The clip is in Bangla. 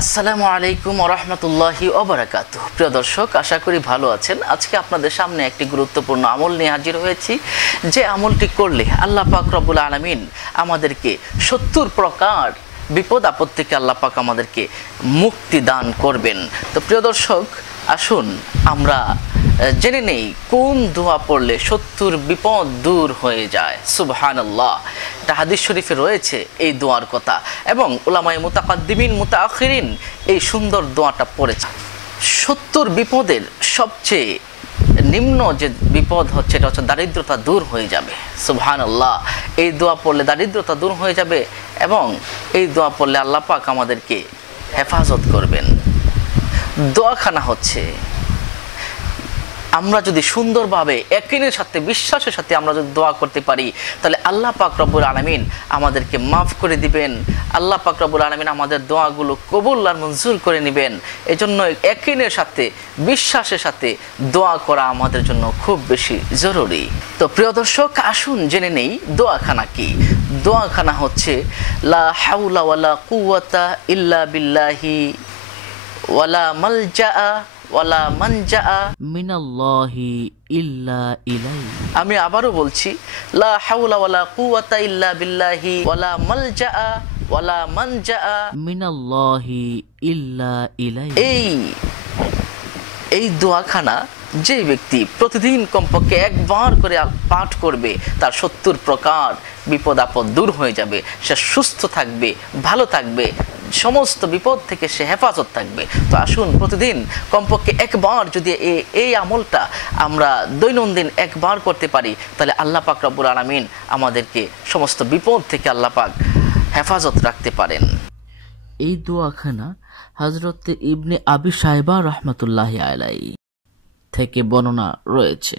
আসসালামু আলাইকুম ওয়া রাহমাতুল্লাহি ওয়া বারাকাতুহু। প্রিয় দর্শক, আশা করি ভালো আছেন। আজকে আপনাদের সামনে একটি গুরুত্বপূর্ণ আমল নিয়ে হাজির হয়েছি, যে আমলটি করলে আল্লাহ পাক রব্বুল আলামিন আমাদেরকে 70 প্রকার বিপদ আপদ থেকে আল্লাহ পাক আমাদেরকে মুক্তি দান করবেন। তো প্রিয় দর্শক, আসুন আমরা জেনে নেই কোন দোয়া পড়লে 70 বিপদ দূর হয়ে যায়। সুবহানাল্লাহ, এটা হাদিস শরীফে রয়েছে এই দোয়ার কথা, এবং উলামায়ে মুতাকাদ্দিমিন মুতাআখিরিন এই সুন্দর দোয়াটা পড়েছে। 70 বিপদের সবচেয়ে নিম্ন যে বিপদ হচ্ছে, এটা হচ্ছে দারিদ্রতা দূর হয়ে যাবে। সুবহানাল্লাহ, এই দোয়া পড়লে দারিদ্রতা দূর হয়ে যাবে, এবং এই দোয়া পড়লে আল্লাহ পাক আমাদেরকে হেফাজত করবেন। দোয়াখানা হচ্ছে, আমরা যদি সুন্দরভাবে ইয়াকিনের সাথে, বিশ্বাসের সাথে আমরা যদি দোয়া করতে পারি, তাহলে আল্লাহ পাক রব্বুল আলামিন আমাদেরকে মাফ করে দিবেন। আল্লাহ পাক রব্বুল আলামিন আমাদের দোয়াগুলো কবুল আর মঞ্জুর করে নেবেন। এজন্য ইয়াকিনের সাথে, বিশ্বাসের সাথে দোয়া করা আমাদের জন্য খুব বেশি জরুরি। তো প্রিয় দর্শক, আসুন জেনে নেই দোয়াখানা কি। দোয়াখানা হচ্ছে লা হাওলা ওয়ালা কুওয়াতা ইল্লা বিল্লাহি ওয়ালা মালজা ওয়ালা মানজা মিনাল্লাহি ইল্লা ইলাইহি। আমি আবারও বলছি, লা হাওলা ওয়ালা কুওয়াতা ইল্লা বিল্লাহি ওয়ালা মালজা ওয়ালা মানজা মিনাল্লাহি ইল্লা ইলাইহি। এই দোয়াখানা যে ব্যক্তি প্রতিদিন কমপক্ষে একবার করে পাঠ করবে, তার 70 প্রকার বিপদ আপদ দূর হয়ে যাবে। সে সুস্থ থাকবে, ভালো থাকবে, সমস্ত বিপদ থেকে সে হেফাজত থাকবে। তো আসুন প্রতিদিন কমপক্ষে একবার যদি এই আমলটা আমরা দৈনন্দিন একবার করতে পারি, তাহলে আল্লাহ পাক রব্বুল আলামিন আমাদেরকে সমস্ত বিপদ থেকে আল্লাহ পাক হেফাজত রাখতে পারেন। এই দোয়াখানা হযরত ইবনে আবি শাইবা রাহমাতুল্লাহি আলাইহি থেকে বর্ণনা রয়েছে।